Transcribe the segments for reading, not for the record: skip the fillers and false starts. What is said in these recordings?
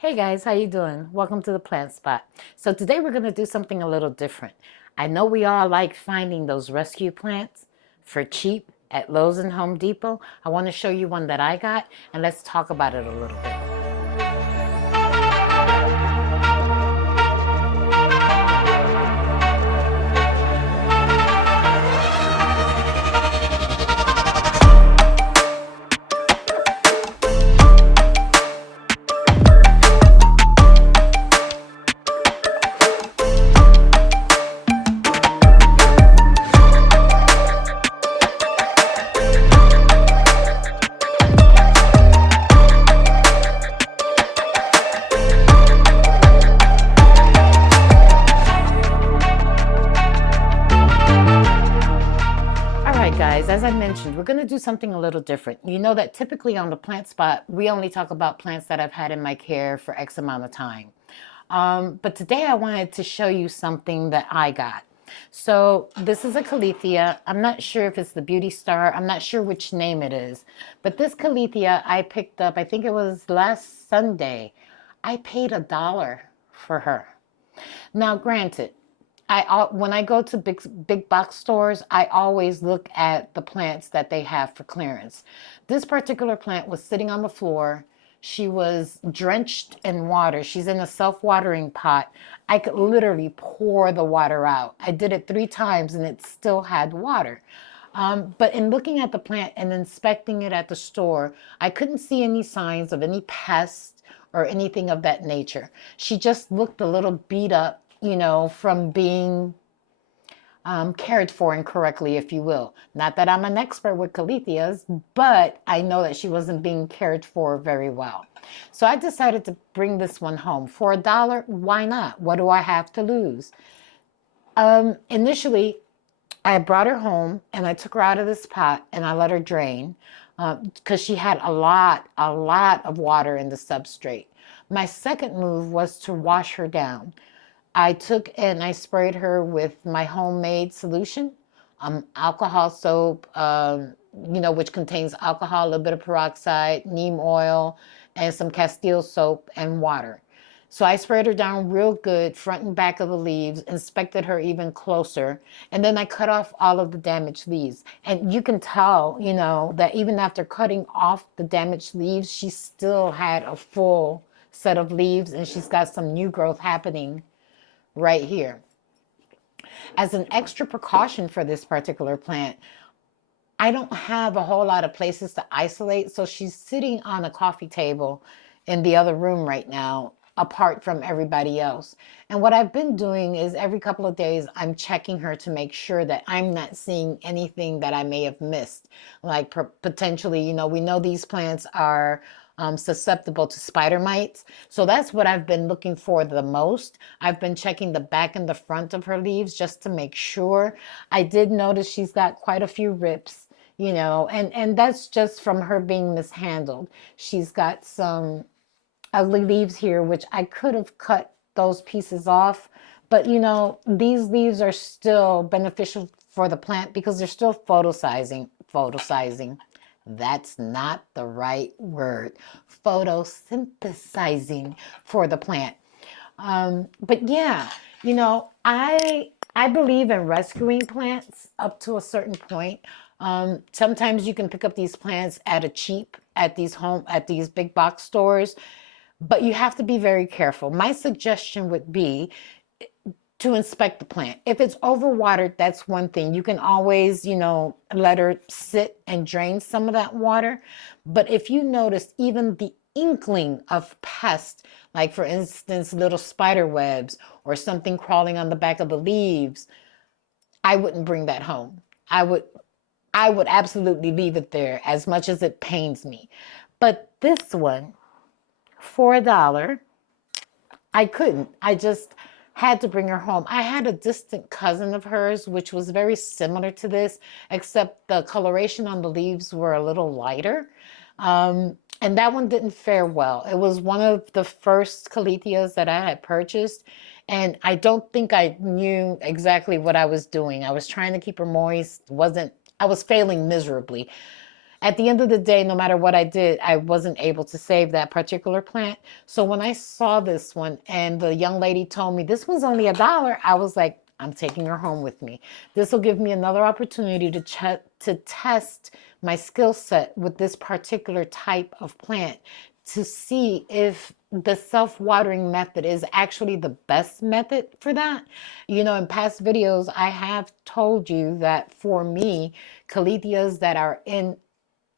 Hey guys, how you doing? Welcome to the Plant Spot. So today we're going to do something a little different. I know we all like finding those rescue plants for cheap at Lowe's and Home Depot. I want to show you one that I got and let's talk about it a little bit. All right, guys, as I mentioned, we're going to do something a little different. You know that typically on the Plant Spot, we only talk about plants that I've had in my care for X amount of time. But today I wanted to show you something that I got. So this is a Caletheia. I'm not sure if it's the Beauty Star. I'm not sure which name it is. But this Caletheia I picked up, I think it was last Sunday. I paid $1 for her. Now, granted, when I go to big box stores, I always look at the plants that they have for clearance. This particular plant was sitting on the floor. She was drenched in water. She's in a self-watering pot. I could literally pour the water out. I did it 3 times and it still had water. But in looking at the plant and inspecting it at the store, I couldn't see any signs of any pests or anything of that nature. She just looked a little beat up, from being cared for incorrectly, if you will. Not that I'm an expert with Caletheas, but I know that she wasn't being cared for very well. So I decided to bring this one home. For $1, why not? What do I have to lose? Initially, I brought her home and I took her out of this pot and I let her drain because she had a lot of water in the substrate. My second move was to wash her down. I took and I sprayed her with my homemade solution, alcohol soap, which contains alcohol, a little bit of peroxide, neem oil, and some Castile soap and water. So I sprayed her down real good, front and back of the leaves, inspected her even closer, and then I cut off all of the damaged leaves. And you can tell, that even after cutting off the damaged leaves, she still had a full set of leaves and she's got some new growth happening right here. As an extra precaution for this particular plant, I don't have a whole lot of places to isolate, so she's sitting on a coffee table in the other room right now, apart from everybody else. And what I've been doing is every couple of days, I'm checking her to make sure that I'm not seeing anything that I may have missed. Like potentially, we know these plants are susceptible to spider mites. So that's what I've been looking for the most. I've been checking the back and the front of her leaves just to make sure. I did notice she's got quite a few rips, and that's just from her being mishandled. She's got some ugly leaves here, which I could have cut those pieces off. But these leaves are still beneficial for the plant because they're still photosizing. That's not the right word. Photosynthesizing for the plant. But yeah, I believe in rescuing plants up to a certain point. Sometimes you can pick up these plants at a cheap at these big box stores, but you have to be very careful. My suggestion would be to inspect the plant. If it's overwatered, that's one thing. You can always, let her sit and drain some of that water. But if you notice even the inkling of pest, like for instance, little spider webs or something crawling on the back of the leaves, I wouldn't bring that home. I would I would absolutely leave it there as much as it pains me. But this one, for $1, I couldn't. I just had to bring her home. I had a distant cousin of hers, which was very similar to this, except the coloration on the leaves were a little lighter. And that one didn't fare well. It was one of the first Caletheas that I had purchased. And I don't think I knew exactly what I was doing. I was trying to keep her moist, I was failing miserably. At the end of the day, no matter what I did, I wasn't able to save that particular plant. So when I saw this one and the young lady told me this one's only $1, I was like, I'm taking her home with me. This will give me another opportunity to test my skill set with this particular type of plant to see if the self-watering method is actually the best method for that. You know, in past videos, I have told you that for me, caletheas that are in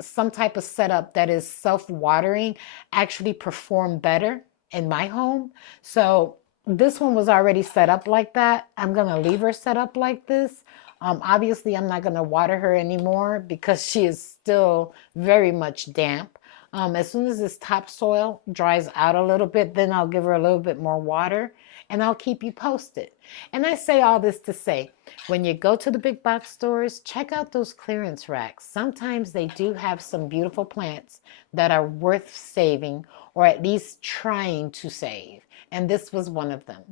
some type of setup that is self-watering actually perform better in my home. So this one was already set up like that. I'm gonna leave her set up like this. Obviously, I'm not gonna water her anymore because she is still very much damp. As soon as this topsoil dries out a little bit, then I'll give her a little bit more water and I'll keep you posted. And I say all this to say, when you go to the big box stores, check out those clearance racks. Sometimes they do have some beautiful plants that are worth saving or at least trying to save. And this was one of them.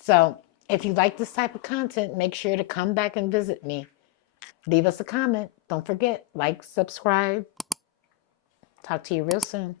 So if you like this type of content, make sure to come back and visit me. Leave us a comment. Don't forget, like, subscribe. Talk to you real soon.